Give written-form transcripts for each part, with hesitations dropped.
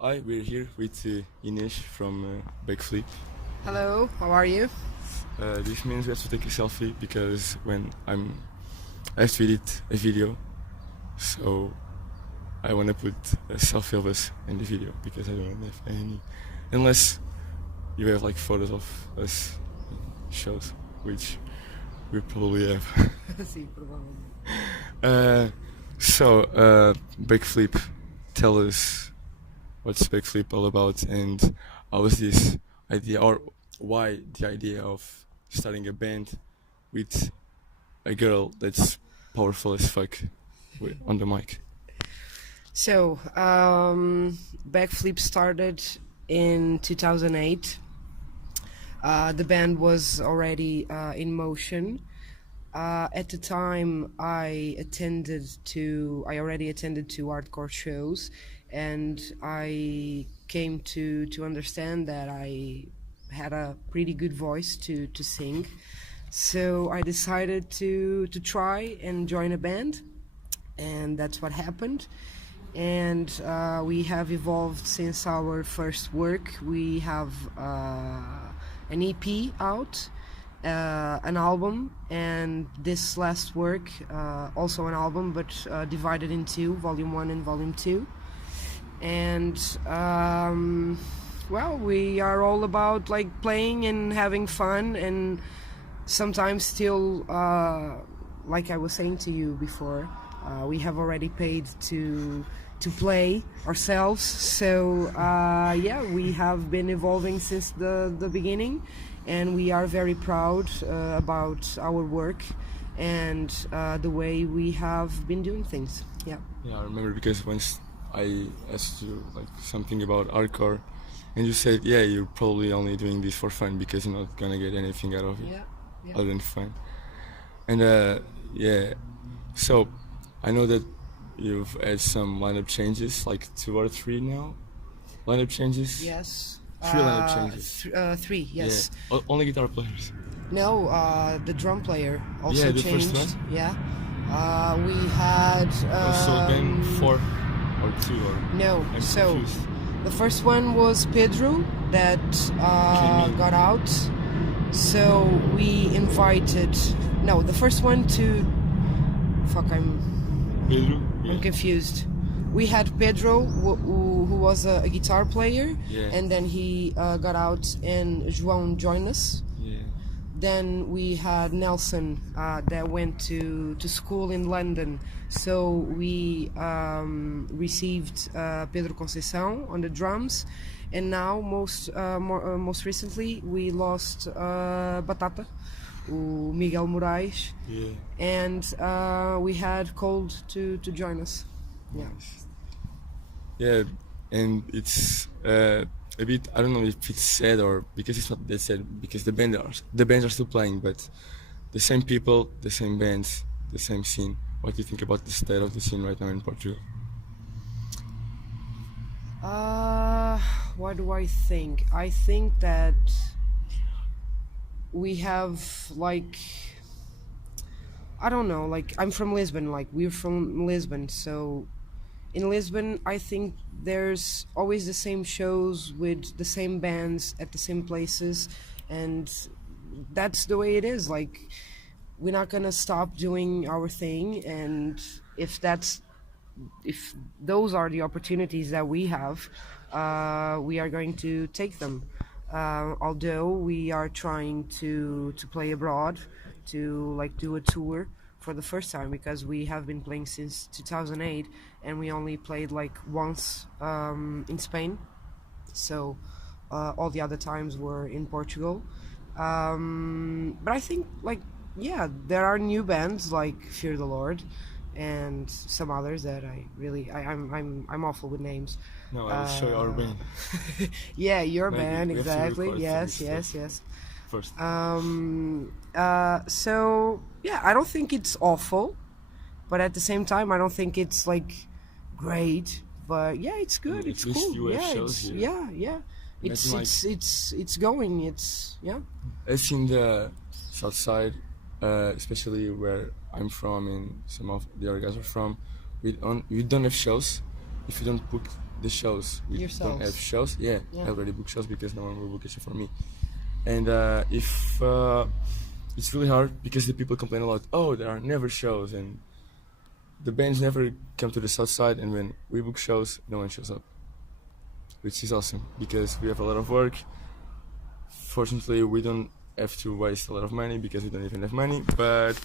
Hi, we're here with Inês from Backflip. Hello, how are you? This means we have to take a selfie because I have to edit a video, so I want to put a selfie of us in the video because I don't have any, unless you have like photos of us in shows, which we probably have. Sim, provavelmente. Backflip, tell us what's Backflip all about and how was this idea or why the idea of starting a band with a girl that's powerful as fuck on the mic. So, Backflip started in 2008. The band was already in motion. At the time, I already attended two hardcore shows, and I came to understand that I had a pretty good voice to sing. So I decided to try and join a band, and that's what happened. And we have evolved since our first work. We have an EP out, an album, and this last work, also an album, but divided in two, Volume 1 and Volume 2. And well, we are all about like playing and having fun, and sometimes still, like I was saying to you before, we have already paid to play ourselves. So yeah, we have been evolving since the beginning, and we are very proud about our work and the way we have been doing things. Yeah. Yeah, I remember because once I asked you like something about hardcore, and you said, yeah, you're probably only doing this for fun because you're not gonna get anything out of it other than fun. And yeah, so I know that you've had some lineup changes, like 2 or 3 now. Lineup changes. Yes. 3 lineup changes. 3. Yes. Yeah. Only guitar players. No, the drum player also Yeah, the changed. first one? Yeah. We had. So then 4 or 2 or. No. I'm so confused. the first one was Pedro that got out. So we invited. No, the first one to. Fuck, Pedro? I'm confused. We had Pedro, who was a guitar player, and then he got out, and João joined us. Yeah. Then we had Nelson that went to school in London, so we received Pedro Conceição on the drums, and now most recently we lost Batata, o Miguel Moraes, and we had Cold to join us. Yeah. Nice. Yeah, and it's a bit, I don't know if it's sad or because it's not that sad, because the bands are still playing, but the same people, the same bands, the same scene. What do you think about the state of the scene right now in Portugal? What do I think? I think that we have like, I don't know, like I'm from Lisbon, like we're from Lisbon, so in Lisbon I think there's always the same shows with the same bands at the same places, and that's the way it is. Like, we're not gonna stop doing our thing, and if those are the opportunities that we have, we are going to take them. Although we are trying to play abroad, to like do a tour for the first time, because we have been playing since 2008 and we only played like once in Spain, so all the other times were in Portugal. But I think like, yeah, there are new bands like Fear the Lord and some others that I'm awful with names. No, I will show you our band. Yeah, your Maybe band, we have to exactly. record Yes. First. So yeah, I don't think it's awful, but at the same time I don't think it's like great, but yeah, it's good. At It's least cool. you have Yeah, shows it's, here. yeah. It's going. It's yeah. I've seen the south side, especially where I'm from and some of the other guys are from. We don't have shows if you don't the shows. We Yourselves. don't have shows. Yeah, Yeah. I already booked shows because no one will book a show for me. And if it's really hard because the people complain a lot. Oh, there are never shows, and the bands never come to the south side. And when we book shows, no one shows up, which is awesome because we have a lot of work. Fortunately, we don't have to waste a lot of money because we don't even have money. But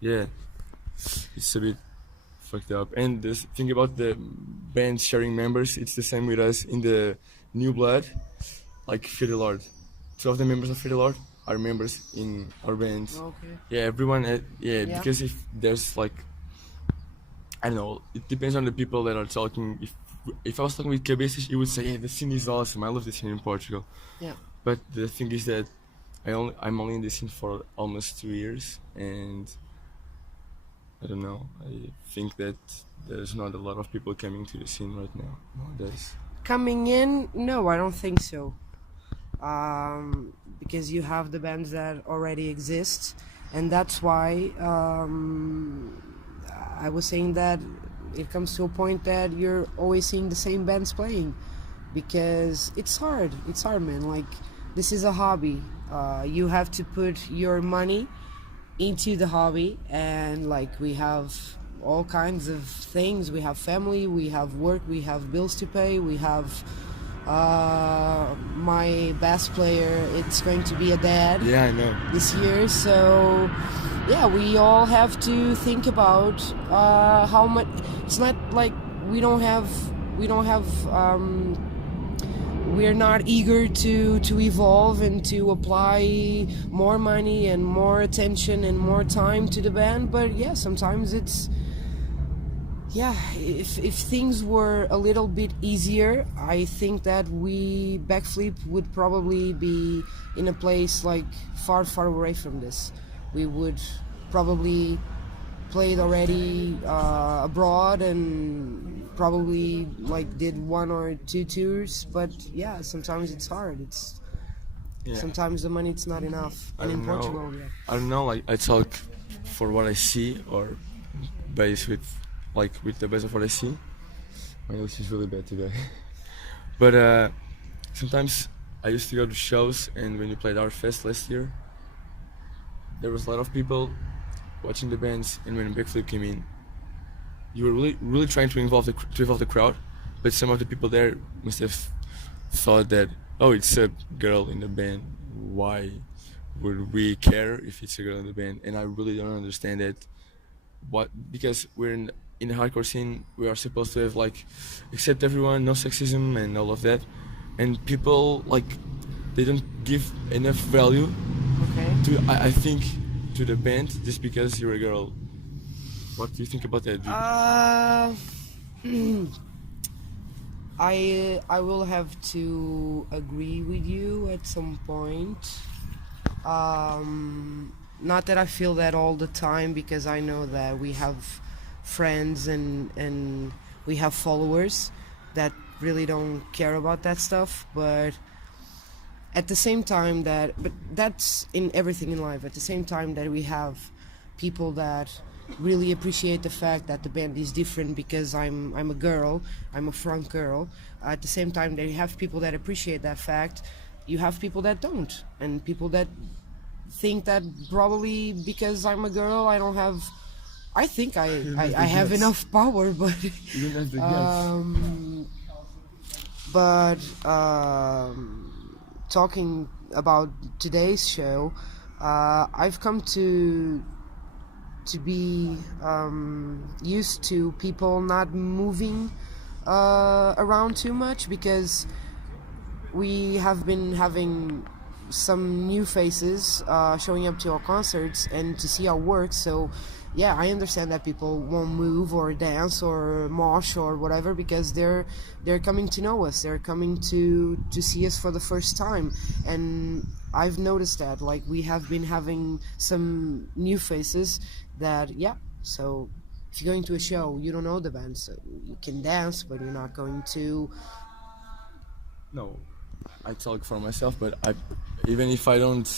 yeah, it's a bit fucked up. And the thing about the band sharing members, it's the same with us in the New Blood, like Fear the Lord. 2 of the members of Fear the Lord are members in our band. Okay. Yeah, everyone. Yeah. Because if there's like, I don't know, it depends on the people that are talking. If I was talking with Cabezas, he would say, "Yeah, the scene is awesome. I love the scene in Portugal." Yeah. But the thing is that I'm only in the scene for almost 2 years, and I don't know. I think that there's not a lot of people coming to the scene right now nowadays. Coming in, no, I don't think so. Because you have the bands that already exist, and that's why I was saying that it comes to a point that you're always seeing the same bands playing, because it's hard, man. Like, this is a hobby. You have to put your money into the hobby, and like, we have all kinds of things. We have family, we have work, we have bills to pay, we have my bass player, it's going to be a dad. Yeah, I know. This year, so yeah, we all have to think about how much. It's not like we're not eager to evolve and to apply more money and more attention and more time to the band, but yeah, sometimes it's, yeah, if things were a little bit easier, I think that Backflip would probably be in a place like far away from this. We would probably played already abroad and probably like did 1 or 2 tours, but yeah, sometimes it's hard. Sometimes the money, it's not enough. And in Portugal, yeah. I don't know, like, I talk for what I see, or based with the base of what I see. My English is really bad today. But sometimes I used to go to shows, and when you played Art Fest last year, there was a lot of people watching the bands, and when Backflip came in, you were really trying to involve the crowd, but some of the people there must have thought that, oh, it's a girl in the band, why would we care if it's a girl in the band? And I really don't understand that. Because we're in the hardcore scene, we are supposed to have, like, accept everyone, no sexism and all of that, and people, like, they don't give enough value to, I think, to the band just because you're a girl. What do you think about that? I will have to agree with you at some point. Not that I feel that all the time, because I know that we have friends and we have followers that really don't care about that stuff, but at the same time but that's in everything in life. At the same time that we have people that really appreciate the fact that the band is different because I'm a girl, I'm a front girl. At the same time that you have people that appreciate that fact, you have people that don't, and people that think that probably because I'm a girl I don't have, I think I have enough power, but You don't have the talking about today's show, I've come to be used to people not moving around too much, because we have been having some new faces showing up to our concerts and to see our work. So yeah, I understand that people won't move or dance or mosh or whatever, because they're coming to know us, they're coming to see us for the first time. And I've noticed that, like, we have been having some new faces that, yeah, so if you're going to a show, you don't know the band, so you can dance, but you're not going to. No, I talk for myself, but even if I don't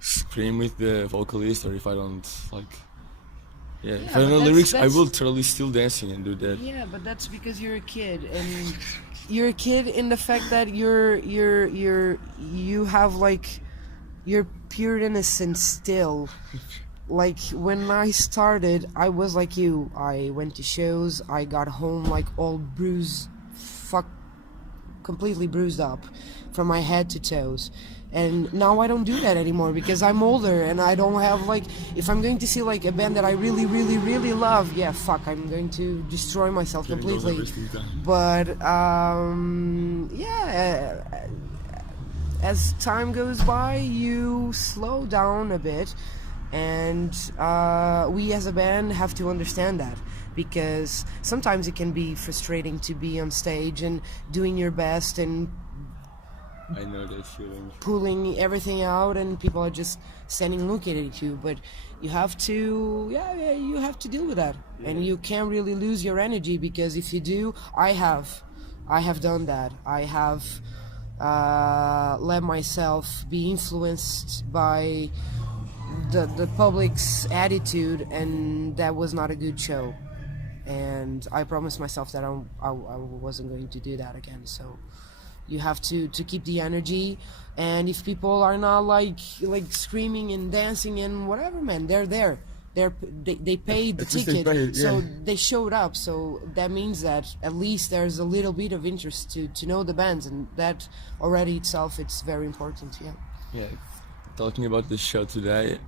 scream with the vocalist, or if I don't, like, Yeah, Yeah, if I don't but know lyrics, I that's- will totally still dancing and do that. Yeah, but that's because you're a kid, and you're a kid in the fact that you have like your pure innocence still. Like when I started, I was like you. I went to shows. I got home like all bruised, completely bruised up, from my head to toes. And now I don't do that anymore because I'm older and I don't have like. If I'm going to see like a band that I really, really, really love, yeah, fuck, I'm going to destroy myself Getting those completely. everything done. But yeah, as time goes by, you slow down a bit, and we as a band have to understand that, because sometimes it can be frustrating to be on stage and doing your best and I know that feeling. pulling everything out, and people are just standing looking at you. But you have to, yeah, you have to deal with that, and you can't really lose your energy, because if you do, I have done that. I have let myself be influenced by the public's attitude, and that was not a good show. And I promised myself that I wasn't going to do that again. So you have to keep the energy, and if people are not like screaming and dancing and whatever, man, they're there. They paid the At least they ticket, paid, so yeah. they showed up. So that means that at least there's a little bit of interest to know the bands, and that already itself, it's very important. Yeah. Yeah, talking about the show today,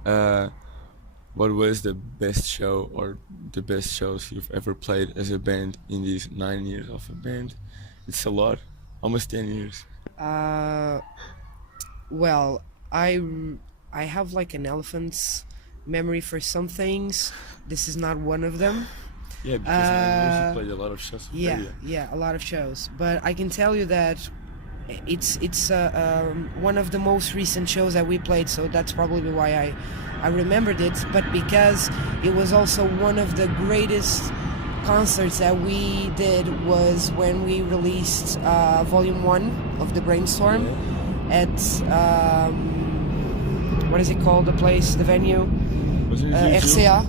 what was the best show or the best shows you've ever played as a band in these 9 years of a band? It's a lot, almost 10 years. Well, I have like an elephant's memory for some things. This is not one of them. Yeah, because 9 years you played a lot of shows. in Yeah, Serbia. yeah, a lot of shows. But I can tell you that it's one of the most recent shows that we played, so that's probably why I remembered it. But because it was also one of the greatest concerts that we did, was when we released Volume 1 of the Brainstorm at what is it called? The place, the venue, Wasn't it you too? RCA,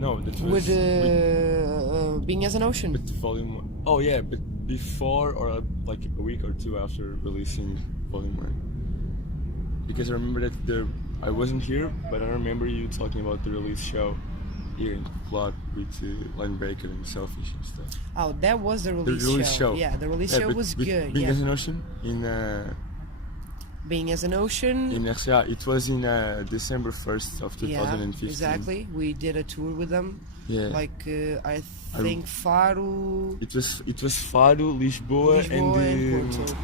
No, that was with Being as an Ocean. with volume 1. Oh yeah, but before or like a week or two after releasing volume 1. Because I remember that I wasn't here, but I remember you talking about the release show here in Plot with Linebacker and Selfish and stuff. Oh, that was the release, release show. Yeah, the release show but was with good. Being Yeah, as an Ocean Being as an Ocean. in RCA. It was in December 1st of 2015. Yeah, exactly. We did a tour with them. Yeah. Like I think Faro, It was Faro, Lisboa, Lisboa, and Porto.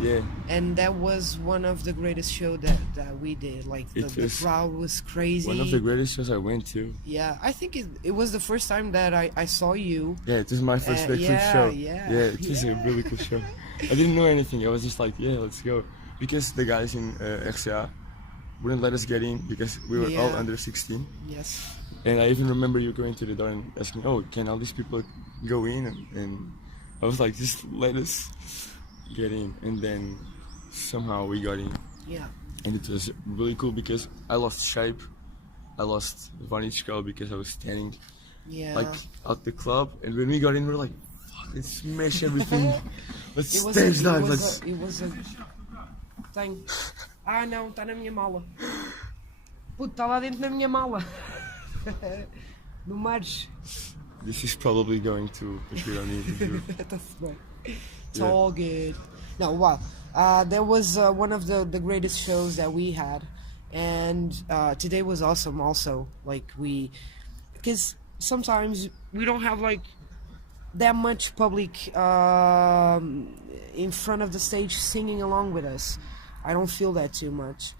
yeah. And that was one of the greatest show that we did. Like the was crowd was crazy. One of the greatest shows I went to. Yeah, I think it was the first time that I saw you. Yeah, it was my first Backflip yeah, show. yeah. It was a really cool show. I didn't know anything. I was just like, yeah, let's go. Because the guys in RCA wouldn't let us get in because we were all Yeah. under 16. Yes. And I even remember you going to the door and asking, oh, can all these people go in? And I was like, just let us get in. And then somehow we got in. Yeah. And it was really cool because I lost shape. I lost Vantage Skull because I was standing Yeah. like out the club. And when we got in, we were like, fuck, let's smash everything. Let's It was stage a, dive. it Let's. was a Tenho. Ah, não, está na minha mala. Puto, está lá dentro na minha mala. No Mares. This is probably going to appear on the interview. Está-se bem. It's Yeah. all good. No, wow. That was one of the greatest shows that we had. And today was awesome also. Like because sometimes we don't have like that much public in front of the stage singing along with us. I don't feel that too much.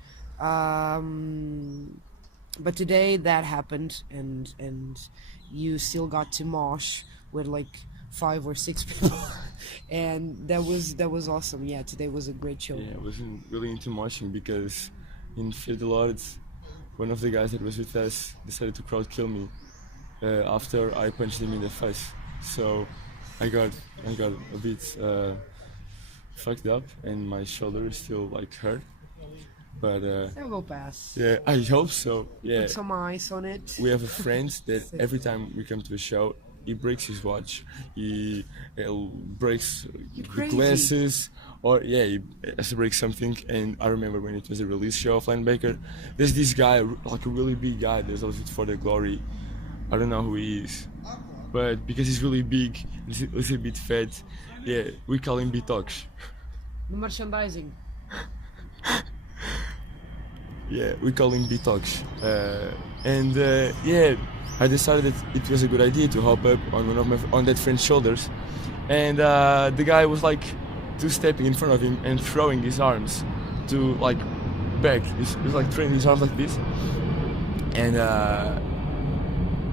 But today that happened, and you still got to mosh with like 5 or 6 people, and that was awesome. Yeah, today was a great show. Yeah, I wasn't really into moshing because in Fear the Lord, one of the guys that was with us decided to crowd kill me after I punched him in the face. So I got a bit fucked up, and my shoulder is still like hurt. but It'll go past. yeah, I hope so. Yeah, Put some ice on it. we have a friend that every time we come to a show, he breaks his watch. He breaks You the crazy. glasses, or yeah, he has to break something. And I remember when it was a release show of Linebacker, there's this guy, like a really big guy. There's also For the Glory. I don't know who he is, but because he's really big, he's a bit fat. Yeah, we call him Bitox. The merchandising. Yeah, we call him Detox. Yeah, I decided that it was a good idea to hop up on on that friend's shoulders, and the guy was like two-stepping in front of him and throwing his arms to like back. He was like throwing his arms like this, and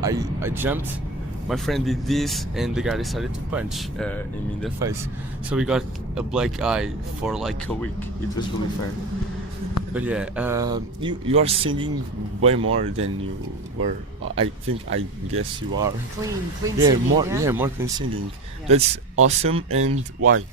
I jumped. My friend did this, and the guy decided to punch him in the face. So we got a black eye for like a week. It was really fun. But yeah, you are singing way more than you were. I guess you are. Clean Yeah, singing, more yeah? more than singing. Yeah. That's awesome. And why?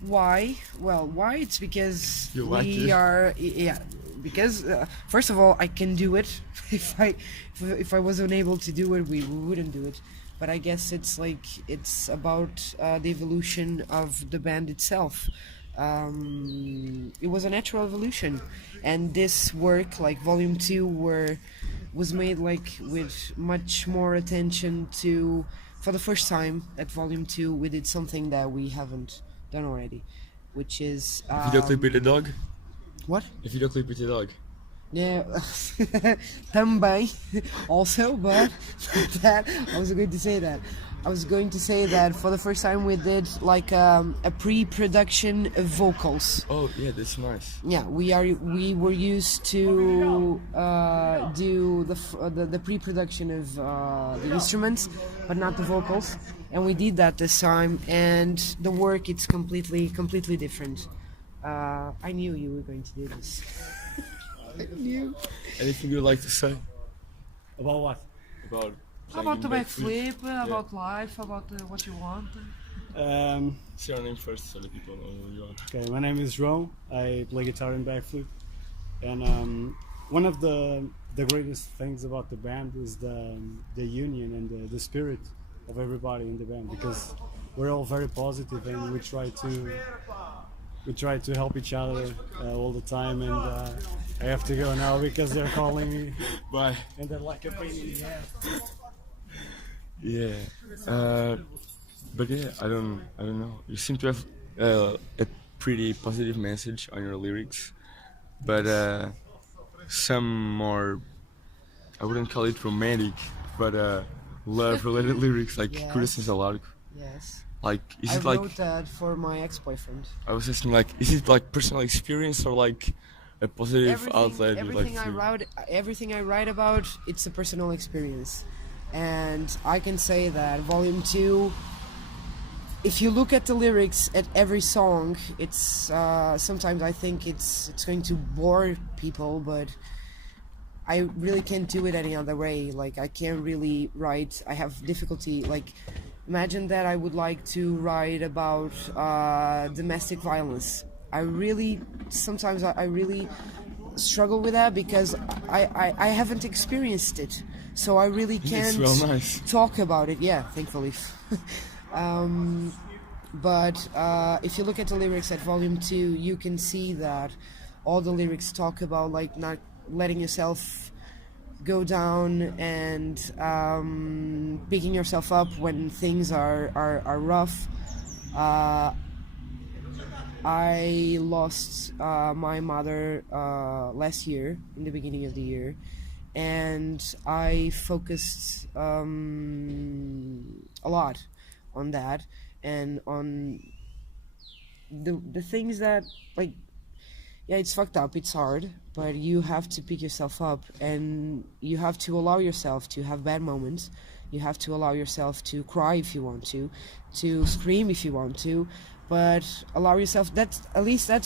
Why? Well, why? It's because You like we it? are. Yeah, because first of all, I can do it. If I wasn't able to do it, we wouldn't do it. But I guess it's like it's about the evolution of the band itself. It was a natural evolution, and this work, like Volume 2, was made like with much more attention to. For the first time at Volume 2, we did something that we haven't done already, which is Video clip with a dog. what? A video clip with a dog. Yeah, também, also, but that I was going to say that. I was going to say that for the first time we did like a pre-production of vocals. Oh yeah, that's nice. Yeah, we were used to do the pre-production of the instruments, but not the vocals, and we did that this time. And the work, it's completely different. I knew you were going to do this. I knew. Anything you'd like to say About what? about? About the playing backflip, about life, about what you want. Say your name first so that people know who you are. Okay, my name is João. I play guitar in Backflip, and one of the greatest things about the band is the union and the spirit of everybody in the band, because we're all very positive and we try to help each other all the time. And I have to go now because they're calling me. Bye. And they're like a pain in the ass. Yeah, but yeah, I don't know. You seem to have a pretty positive message on your lyrics, but some more, I wouldn't call it romantic, but love-related lyrics like Yes. Corações ao Largo. Yes. Like, is I it like? wrote that for my ex-boyfriend. I was asking, like, is it like personal experience or like a positive outlet? you'd like Everything I write about, it's a personal experience, and I can say that Volume 2. If you look at the lyrics at every song, it's sometimes I think it's going to bore people, but I really can't do it any other way. Like, I can't really write. I have difficulty. Like, imagine that I would like to write about domestic violence. I really sometimes I really struggle with that because I haven't experienced it, so I really can't It's well nice. talk about it. Yeah, thankfully. But if you look at the lyrics at Volume 2, you can see that all the lyrics talk about like not letting yourself go down and picking yourself up when things are rough. I lost my mother last year, in the beginning of the year, and I focused a lot on that and on the things that, like, yeah, it's fucked up, it's hard, but you have to pick yourself up and you have to allow yourself to have bad moments. You have to allow yourself to cry if you want to scream if you want to, but allow yourself. That's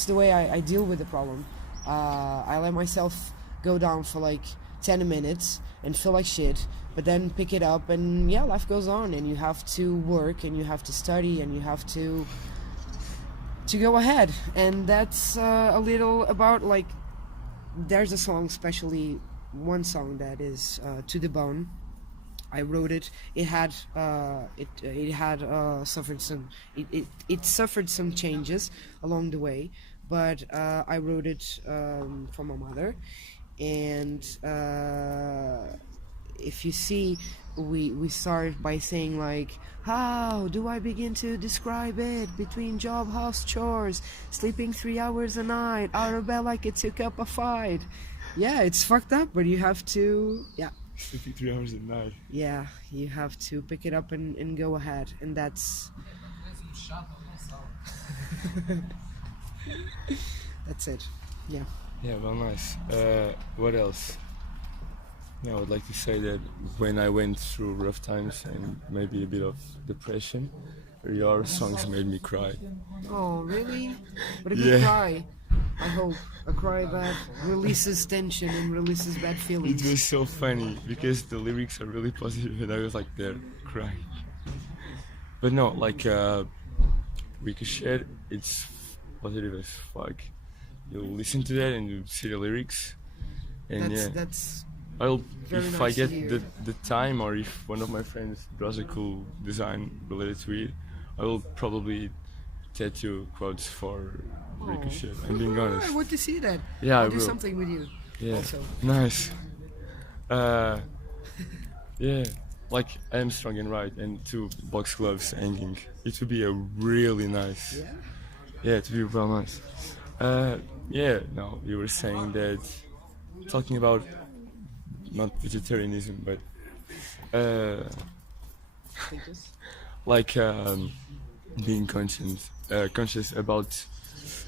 the way I deal with the problem. I let myself go down for like 10 minutes and feel like shit, but then pick it up and yeah, life goes on, and you have to work and you have to study and you have to go ahead. And that's a little about like there's a song, especially one song that is "To the Bone." I wrote it. It had suffered some. It suffered some changes along the way, but I wrote it for my mother, and if you see, we start by saying like, how do I begin to describe it? Between job, house, chores, sleeping 3 hours a night, out of bed like it took up a fight. Yeah, it's fucked up, but you have to. Yeah. Sleeping 3 hours a night. Yeah, you have to pick it up and go ahead, and that's that's it. Yeah. Yeah, well, nice. What else? Yeah, I would like to say that when I went through rough times and maybe a bit of depression, your songs made me cry. Oh, really? But a good Yeah. cry. I hope a cry that releases tension and releases bad It feelings. was so funny because the lyrics are really positive and I was like there crying. But no, like Ricochet, it's positive as fuck. You listen to that and you see the lyrics, and That's I'll very if nice I to get hear. the time or if one of my friends draws a cool design related to it, I will probably tattoo quotes for Ricochet. I'm being I honest. want to see that. Yeah, I I'll do will. something with you. Yeah, Also. nice. Yeah, like Armstrong and Wright and 2 box gloves hanging. It would be a really nice. Yeah. Yeah, it would be real nice. Yeah, no, you were saying that talking about not vegetarianism, but like being conscious about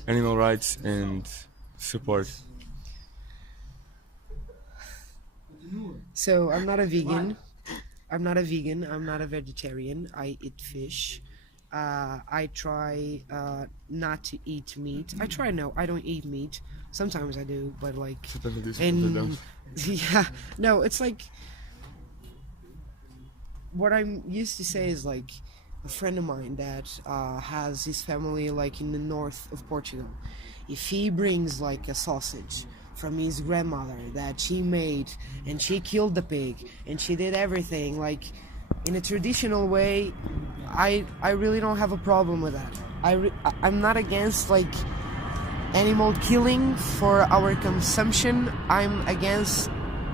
animal rights and support. So I'm not a vegan. I'm not a vegetarian. I eat fish. I try not to eat meat. I don't eat meat. Sometimes I do, but like, Sometimes I do, sometimes I don't. yeah, no, it's like, what I'm used to say is like, a friend of mine that has his family like in the north of Portugal. If he brings like a sausage from his grandmother that she made, and she killed the pig and she did everything like in a traditional way, I really don't have a problem with that. I'm not against like animal killing for our consumption. I'm against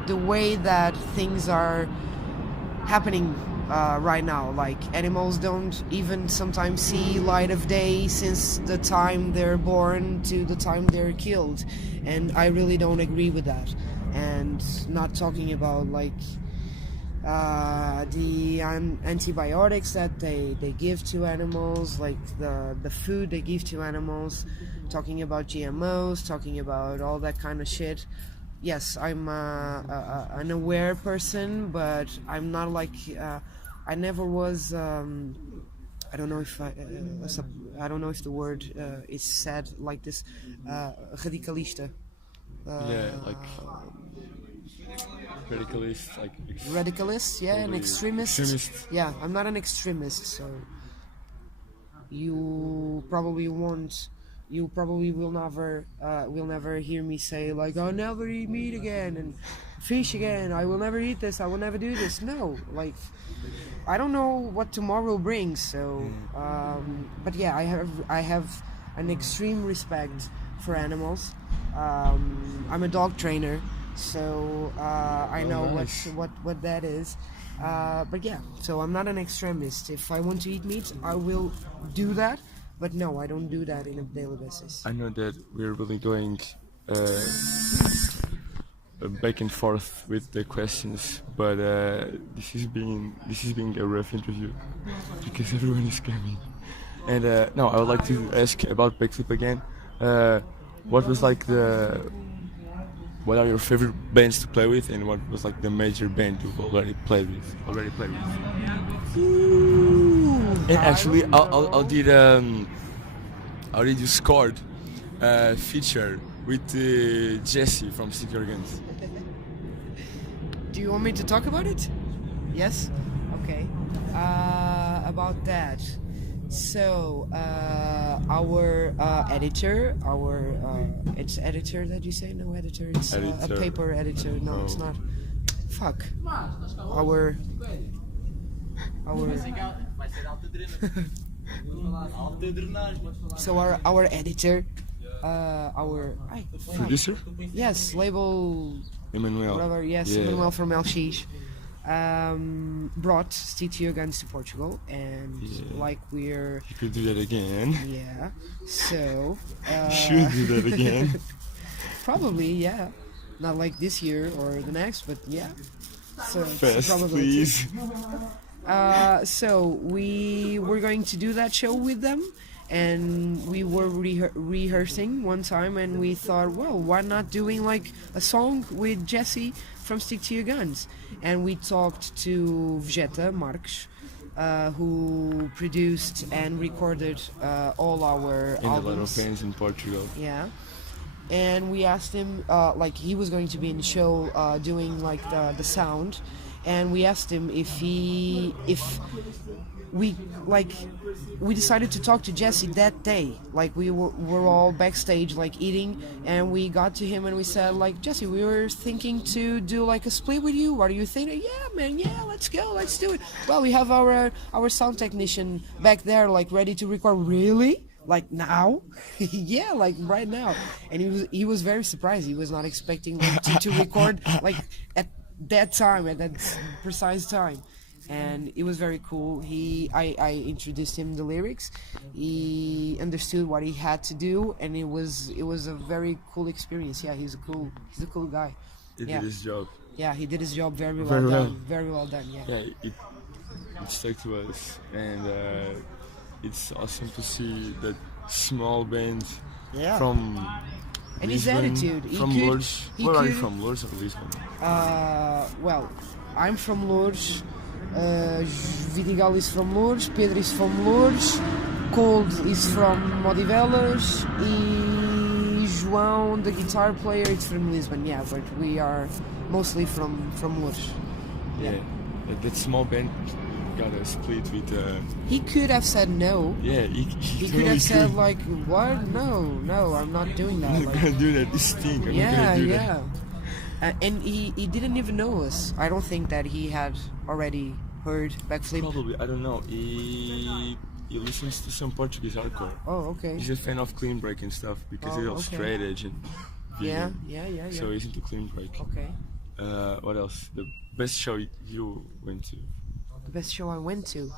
the way that things are happening right now. Like, animals don't even sometimes see light of day since the time they're born to the time they're killed, and I really don't agree with that. And not talking about like the antibiotics that they give to animals, like the food they give to animals, talking about GMOs, talking about all that kind of shit. Yes, I'm an aware person, but I'm not like I never was. I don't know if I don't know if the word is said like this. Radicalista. Yeah, like radicalist, like Radicalist, yeah, an probably extremist. extremist. Yeah, I'm not an extremist, so you probably won't. You probably will never hear me say like, I'll never eat meat again and fish again. I will never eat this. I will never do this. No, like, I don't know what tomorrow brings. So, but yeah, I have an extreme respect for animals. I'm a dog trainer, so I know nice. what that is. But yeah, so I'm not an extremist. If I want to eat meat, I will do that. But no, I don't do that in a daily basis. I know that we're really going back and forth with the questions, but this is being a rough interview because everyone is coming. And no, I would like to ask about Backflip again. What are your favorite bands to play with, and what was like the major band you've already played with? And actually, I did you scored feature with Jesse from Stick Your Guns. Do you want me to talk about it? Yes? Okay. About that. So our editor, it's editor that you say? No, editor. It's a Editor. paper editor. No, it's not. Fuck. Our. So our editor, Producer? yes, label Emmanuel. whatever. Yes, Yeah. Manuel from LX. Brought CTO guns to Portugal, and like we're You could do that again. yeah. So Should do that again. probably yeah, not like this year or the next, but yeah. So it's a Fast, probability. please. So we were going to do that show with them, and we were rehearsing one time, and we thought, well, why not doing like a song with Jesse from Stick to Your Guns? And we talked to Vegeta Marques, who produced and recorded all our In a lot of albums. fans in Portugal. Yeah. And we asked him, like he was going to be in the show doing like the sound, and we asked him if we decided to talk to Jesse that day. Like we were all backstage like eating, and we got to him and we said like, Jesse, we were thinking to do like a split with you. What do you think? Yeah, man, yeah, let's go, let's do it. Well, we have our sound technician back there like ready to record. Really? Like now? Yeah, like right now. And he was very surprised. He was not expecting like, to record like at that time, at that precise time. And it was very cool. I introduced him the lyrics. He understood what he had to do, and it was a very cool experience. Yeah, he's a cool guy. He Yeah. did his job. Yeah, he did his job very well Very well. done. Very well done. Yeah. Yeah, it stuck to us, and it's awesome to see that small band Yeah. from And his Lisbon, attitude. from Lourdes. he Where are you could- from, Lourdes or Lisbon? Well, I'm from Lourdes. Vidigal is from Lourdes. Pedro is from Lourdes. Cold is from Modivelas. E João, the guitar player, is from Lisbon. Yeah, but we are mostly from Lourdes. Yeah, that small band got a split with. He could have said no. Yeah, he He could totally have said like, "What? No, I'm not doing that." I'm not Like, gonna do that. This thing. I'm not yeah, gonna do yeah. And he didn't even know us. I don't think that he had already heard that. Backflip. Probably, I don't know. He listens to some Portuguese hardcore. Oh, okay. He's a fan of clean break and stuff because Oh, he's all okay. straight edge and Yeah, vegan. yeah. So he's into clean break. Okay. What else? The best show you went to? The best show I went to.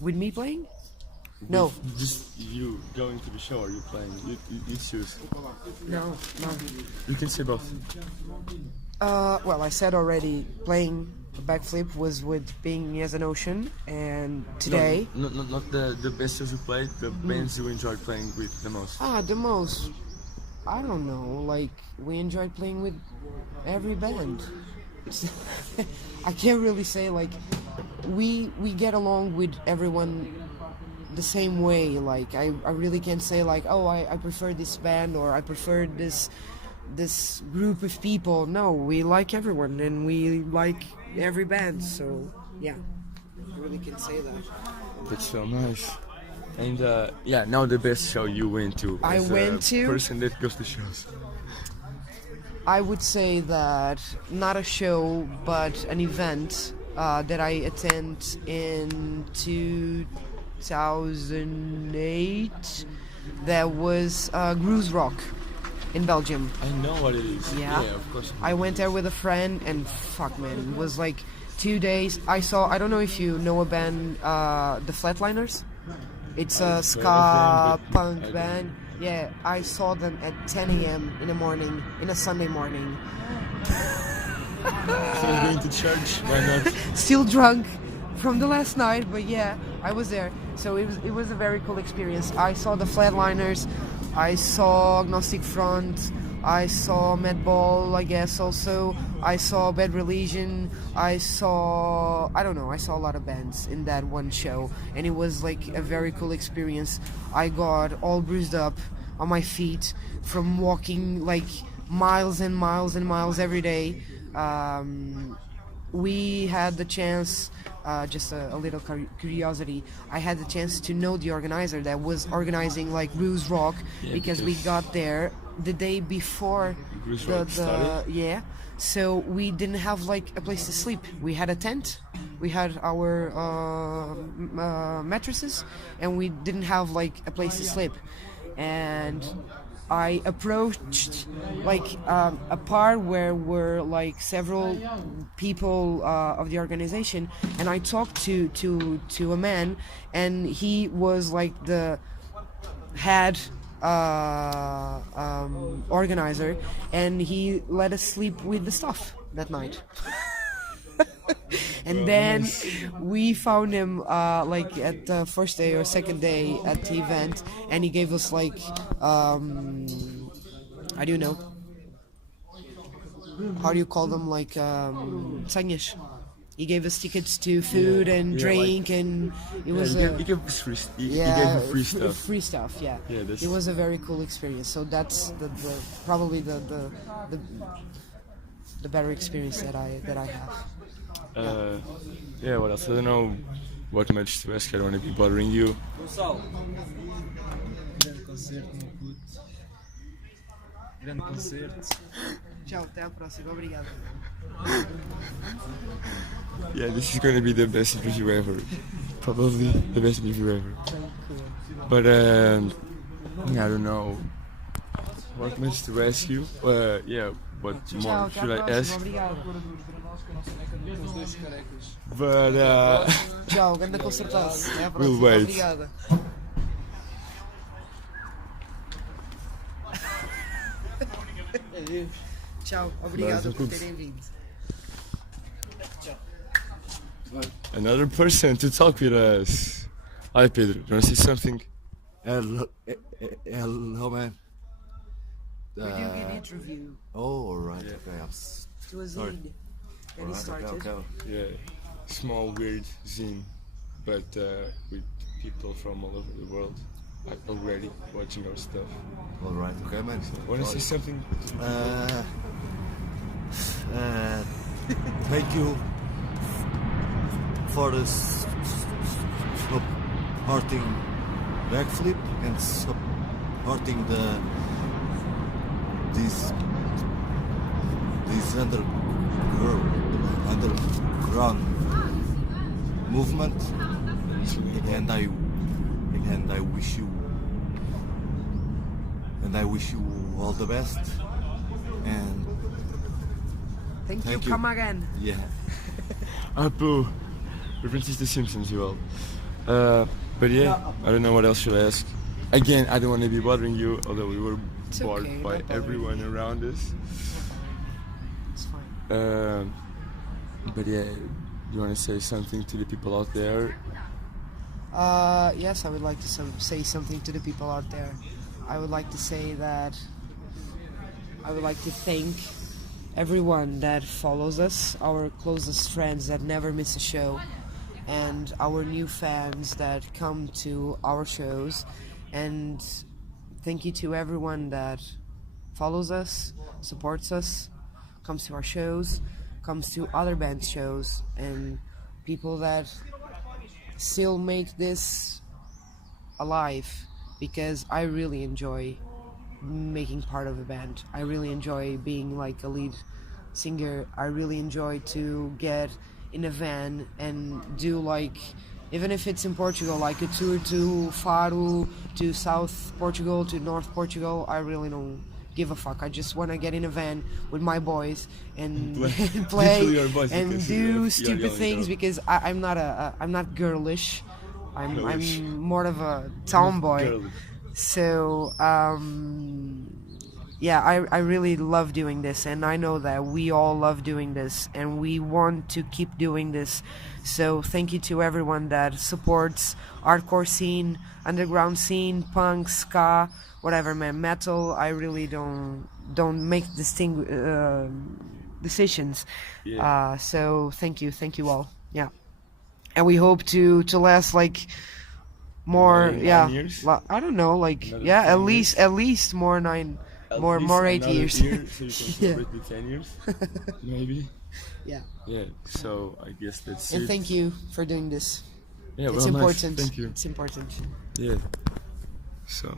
With me playing? No. With just you going to the show or you playing? You choose. No. You can say both. Well, I said already, playing Backflip was with Being as an Ocean, and today... No, not the best shows you played, the bands you enjoyed playing with the most. The most... I don't know, like, we enjoyed playing with every band. I can't really say, like, we get along with everyone the same way. Like, I really can't say, like, oh, I prefer this band or I prefer this group of people. No, we like everyone and we like every band, so yeah, I really can say that. That's so nice. And yeah, now the best show you went to. I as went a to- person that goes to shows. I would say that not a show, but an event that I attend in 2008. That was Cruise Rock in Belgium. I know what it is. Yeah. of course. I went there with a friend, and fuck, man, it was like 2 days. I don't know if you know a band, the Flatliners. It's a I've ska heard of them, but I punk don't- band. Yeah, I saw them at 10 a.m. in the morning, in a Sunday morning. So I was going to church. Why not? Still drunk from the last night, but yeah, I was there. So it was a very cool experience. I saw the Flatliners, I saw Agnostic Front, I saw Madball, I guess also. I saw Bad Religion, I saw a lot of bands in that one show, and it was like a very cool experience. I got all bruised up on my feet from walking like miles and miles and miles every day. we had the chance, just a little curiosity, I had the chance to know the organizer that was organizing like Ruse Rock, because we got there the day before so we didn't have like a place to sleep. We had a tent, we had our mattresses, and we didn't have like a place to sleep. And I approached like a part where were like several people of the organization, and I talked to a man, and he was like the head organizer, and he let us sleep with the stuff that night. And then we found him like at the first day or second day at the event, and he gave us like I don't know, how do you call them, like senhas. He gave us tickets to food and drink, like, and it was he gave us free. He gave free stuff. Free stuff, yeah. It was a very cool experience. So that's probably the better experience that I have. Yeah, what else? I don't know what much to ask. I don't want to be bothering you. Grande concerto. Tchau, até a próxima. Obrigado. Yeah, this is going to be the best interview ever. Probably the best interview ever. But I don't know what much to ask you. Yeah, what more should I ask? But Tchau, grande concertaço. Até a próxima. We'll wait. Obrigada. Tchau, obrigado por terem vindo. Another person to talk with us. Hi Pedro, do you want to say something? Hello, man. We do give interview. Oh, all right. Yeah. Okay. It was Sorry. Inês, and he started. Okay. Yeah, small weird zine, but with people from all over the world already watching our stuff. All right. Okay, man. Want to say something? Thank you for the supporting Backflip and supporting this underground movement, and I wish you all the best, and Thank Thank you, you. come again. yeah. Apo, references to Simpsons, you all. But yeah, I don't know what else should I ask. Again, I don't want to be bothering you, although we were It's bored okay, by no bother. everyone around us. It's fine. But yeah, you want to say something to the people out there? Yes, I would like to say something to the people out there. I would like to say that I would like to thank everyone that follows us, our closest friends that never miss a show, and our new fans that come to our shows. And thank you to everyone that follows us, supports us, comes to our shows, comes to other bands' shows, and people that still make this alive, because I really enjoy making part of a band. I really enjoy being like a lead singer. I really enjoy to get in a van and do, like, even if it's in Portugal, like a tour to Faro, to South Portugal, to North Portugal. I really don't give a fuck. I just want to get in a van with my boys and Literally play your boys, and because do you're stupid yelling things, out. because I'm not girlish. Girlish. I'm more of a tomboy. Girly. So yeah, I really love doing this, and I know that we all love doing this, and we want to keep doing this. So thank you to everyone that supports hardcore scene, underground scene, punk, ska, whatever, man, metal. I really don't make decisions. Yeah. So thank you all. Yeah, and we hope to last like more. 9 years? I don't know, like Another yeah, 10 at least more 9. At More least 8 another years. year, so you can celebrate with 10 years, maybe. Yeah. Yeah. So I guess that's And it. thank you for doing this. Yeah, It's well, nice. important. Thank you. It's important. Yeah. So.